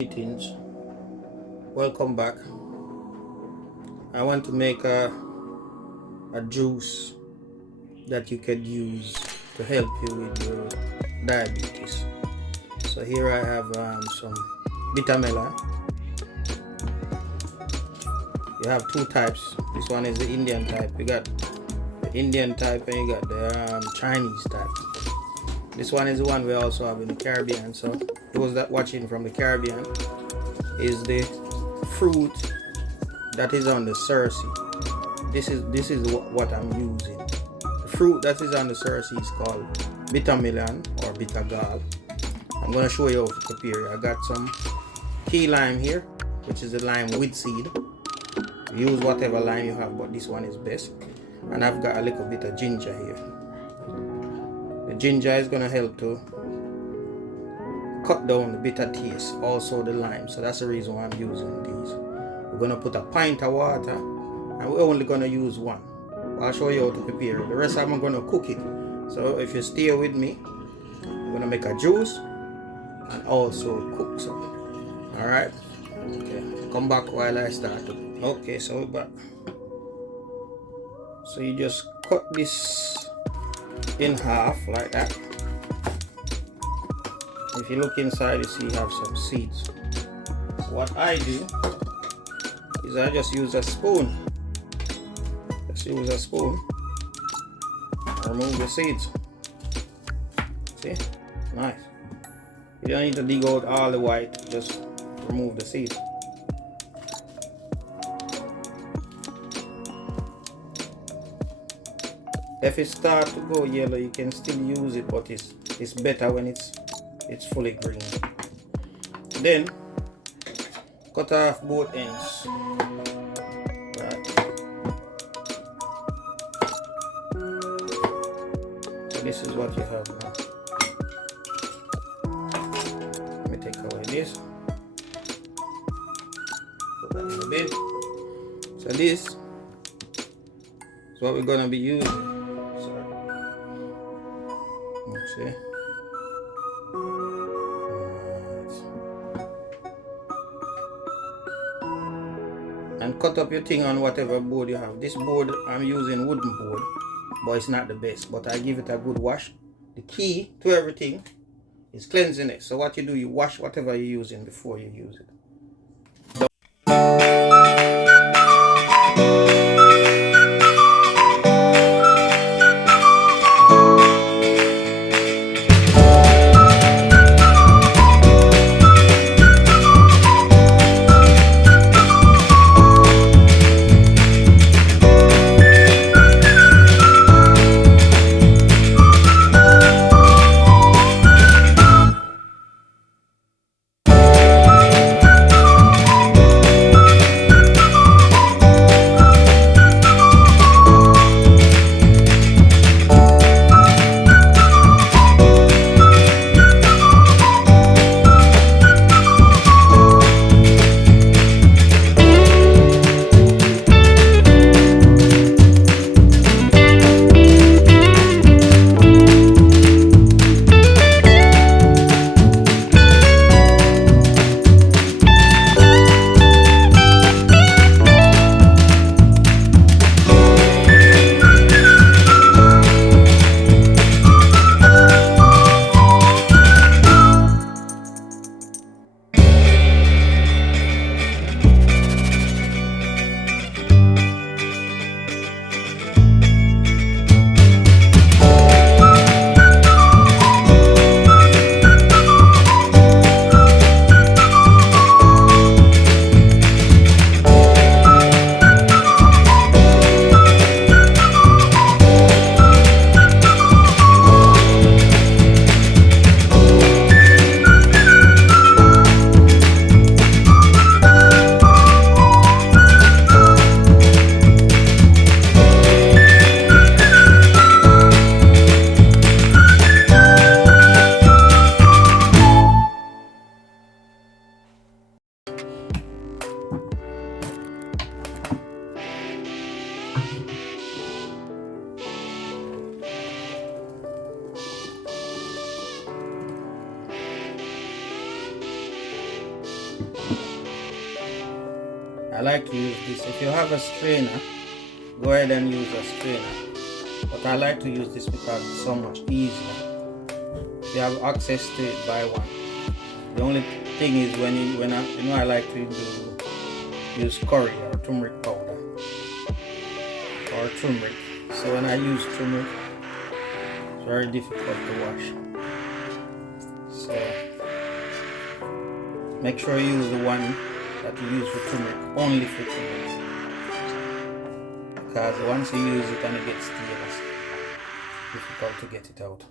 Greetings, welcome back. I want to make a juice that you could use to help you with your diabetes. So here I have some bitter melon. You have two types. This one is the Indian type. You got the Indian type and you got the Chinese type. This one is the one we also have in the Caribbean. So those that watching from the Caribbean is the fruit that is on the cerci. This is what I'm using. The fruit that is on the cerci is called bitter melon or bitter gall. I'm gonna show you how to prepare it. I got some key lime here, which is the lime with seed. Use whatever lime you have, but this one is best. And I've got a little bit of ginger here. The ginger is going to help to cut down the bitter taste, also the lime. So that's the reason why I'm using these. We're going to put a pint of water and we're only going to use one. I'll show you how to prepare it. The rest I'm going to cook it. So if you stay with me, I'm going to make a juice and also cook some. Alright? Okay. Come back while I start. Okay, so we're back. So you just cut this in half like that. If you look inside, you see you have some seeds. So what I do is I just use a spoon. Remove the seeds. See? Nice. You don't need to dig out all the white, just remove the seeds. If it starts to go yellow, you can still use it, but it's better when it's fully green. Then cut off both ends. Right. So this is what you have now. Let me take away this. Put that in the bin. So this is what we're gonna be using. See? And cut up your thing on whatever board you have. This board I'm using wooden board, but it's not the best, but I give it a good wash. The key to everything is cleansing it. So what you do, you wash whatever you're using before you use it. I like to use this. If you have a strainer, go ahead and use a strainer. But I like to use this because it's so much easier. If you have access to it, buy one. The only thing is I like to use curry or turmeric powder or turmeric. So when I use turmeric, it's very difficult to wash. So make sure you use the one that you use for turmeric, only for turmeric. Because once you use it and it gets stale, it's difficult to get it out.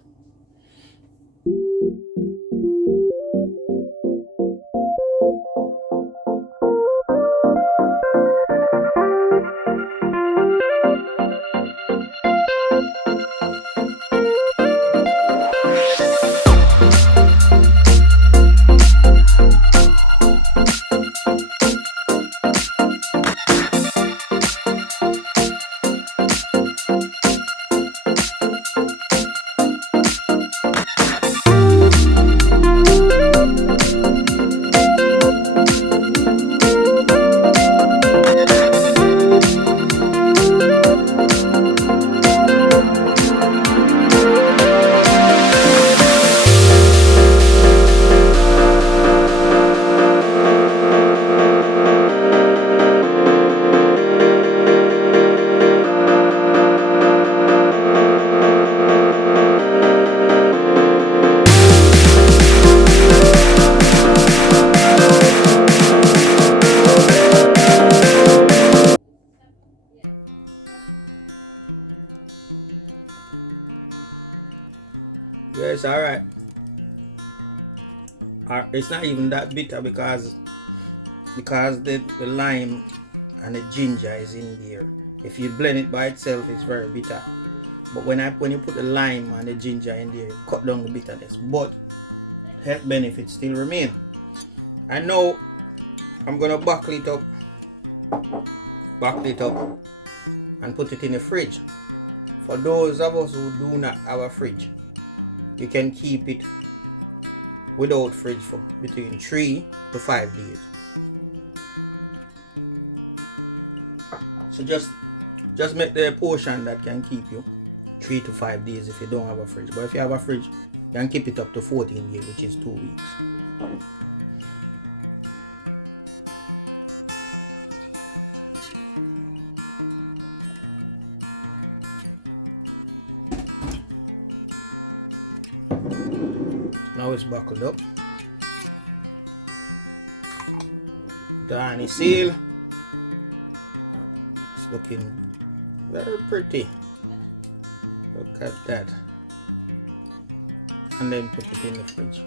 Yes, alright. It's not even that bitter because the lime and the ginger is in there. If you blend it by itself, it's very bitter. But when you put the lime and the ginger in there, cut down the bitterness. But health benefits still remain. And now I'm gonna buckle it up and put it in the fridge. For those of us who do not have a fridge, you can keep it without fridge for between 3 to 5 days. So just make the portion that can keep you 3 to 5 days if you don't have a fridge. But if you have a fridge, you can keep it up to 14 days, which is 2 weeks. Now it's buckled up. Tiny seal. It's looking very pretty. Look at that. And then put it in the fridge.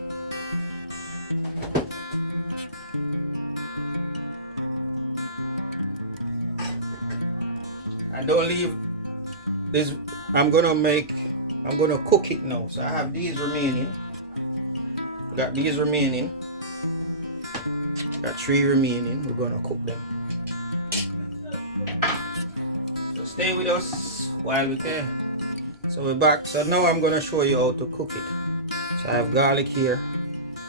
I don't leave this. I'm gonna cook it now. So I have these remaining. Got these remaining. Got 3 remaining. We're gonna cook them. So stay with us while we can. So we're back. So now I'm gonna show you how to cook it. So I have garlic here.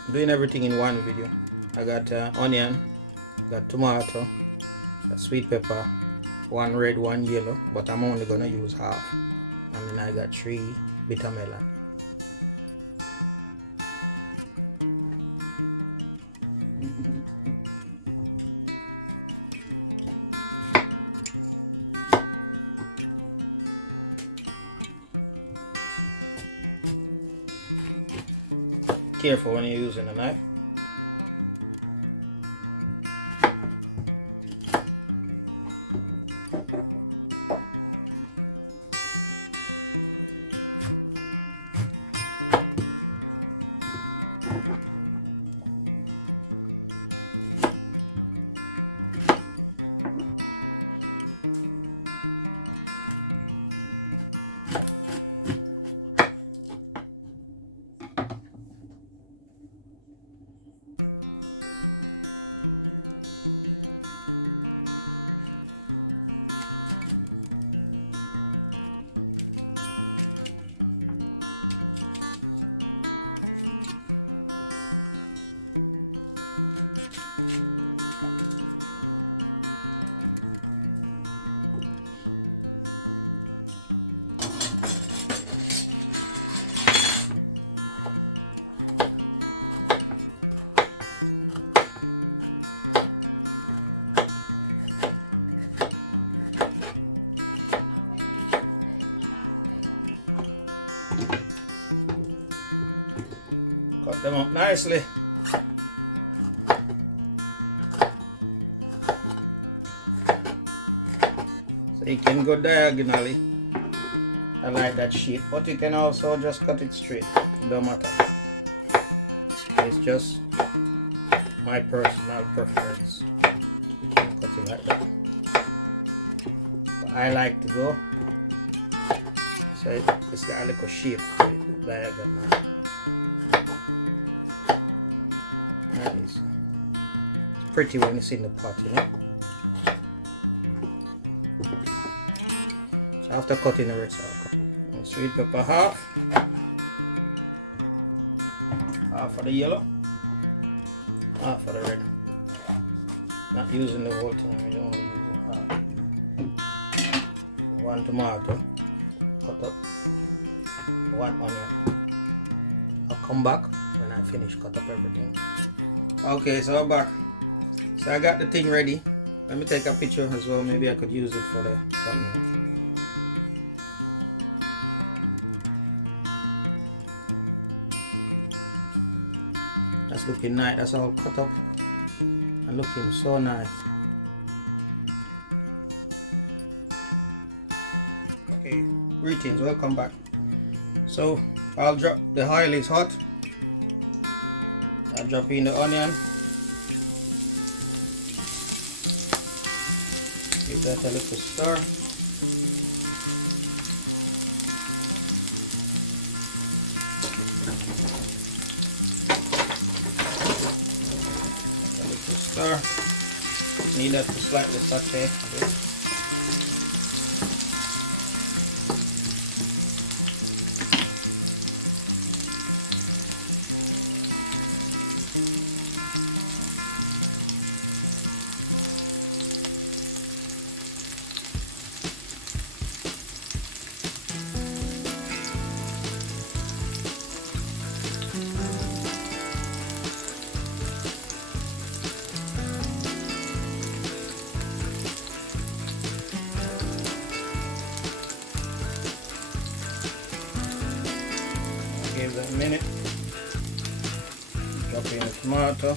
I'm doing everything in one video. I got onion, got tomato, got sweet pepper, 1 red, 1 yellow, but I'm only gonna use half. And then I got 3 bitter melon. Careful when you're using a knife. cut them up nicely. So you can go diagonally. I like that shape, but you can also just cut it straight. It don't matter. It's just my personal preference. You can cut it like that. But I like to go. So it's got a little shape to it, diagonal. Nice. It's pretty when it's in the pot, you know. So after cutting the rest out, sweet pepper half of the yellow, half of the red. Not using the whole thing, we don't use half. One tomato, cut up, one onion. I'll come back when I finish cut up everything. Okay, so I'm back. So I got the thing ready. Let me take a picture as well. Maybe I could use it for the thumbnail. That's looking nice. That's all cut up and looking so nice. Okay, greetings, welcome back. So I'll drop, the oil is hot. I'll drop in the onion. Give that a little stir. A little stir. Need that to slightly saute a bit. Give that a minute. Drop in the tomato.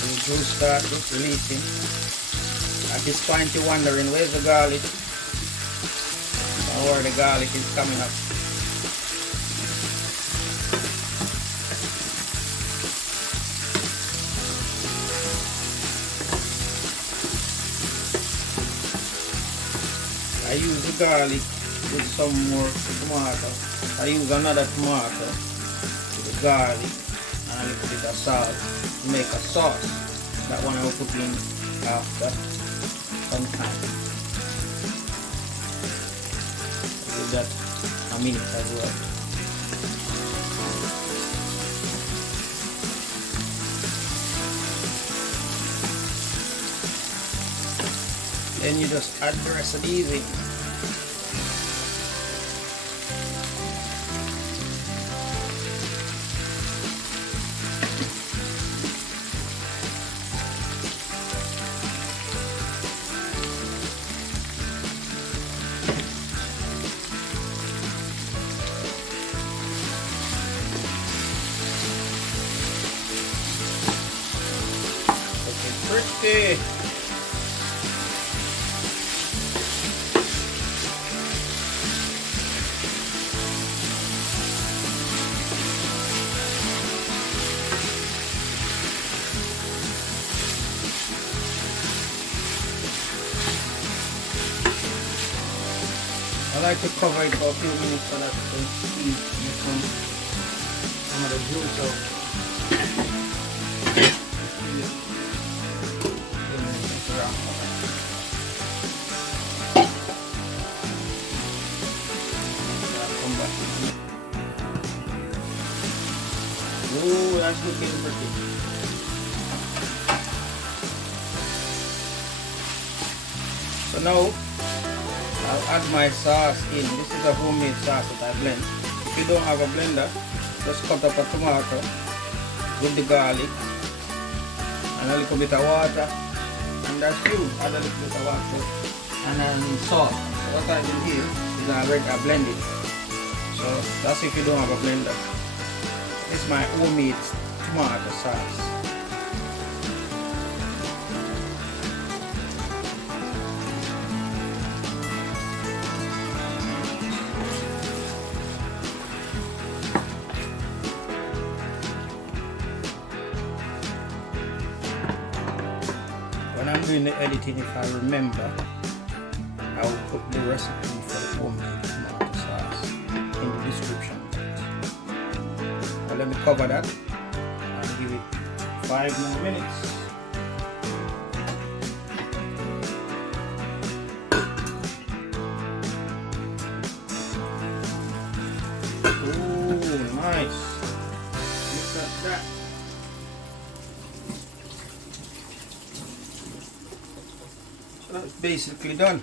The juice start releasing. At this point you're wondering, where's the garlic? Don't worry, the garlic is coming up. I use the garlic with some more tomato. I use another tomato with the garlic and a little bit of salt to make a sauce. That one I will put in after some time. Give that a minute as well. Then you just add the rest of these in. Looking pretty. I like to cover it for a few minutes so that it can squeeze some of the juice out. Ooh, that's looking pretty. So now I'll add my sauce in. This is a homemade sauce that I blend. If you don't have a blender, just cut up a tomato with the garlic and a little bit of water, and that's you. Add a little bit of water and then salt. What I do here is I blend it. So that's if you don't have a blender. It's my homemade tomato sauce. When I'm doing the editing, if I remember, I will put the recipe for the homemade tomato sauce in the description text. But let me cover that and give it 5 more minutes. Oh, nice. Look at that. So that's basically done.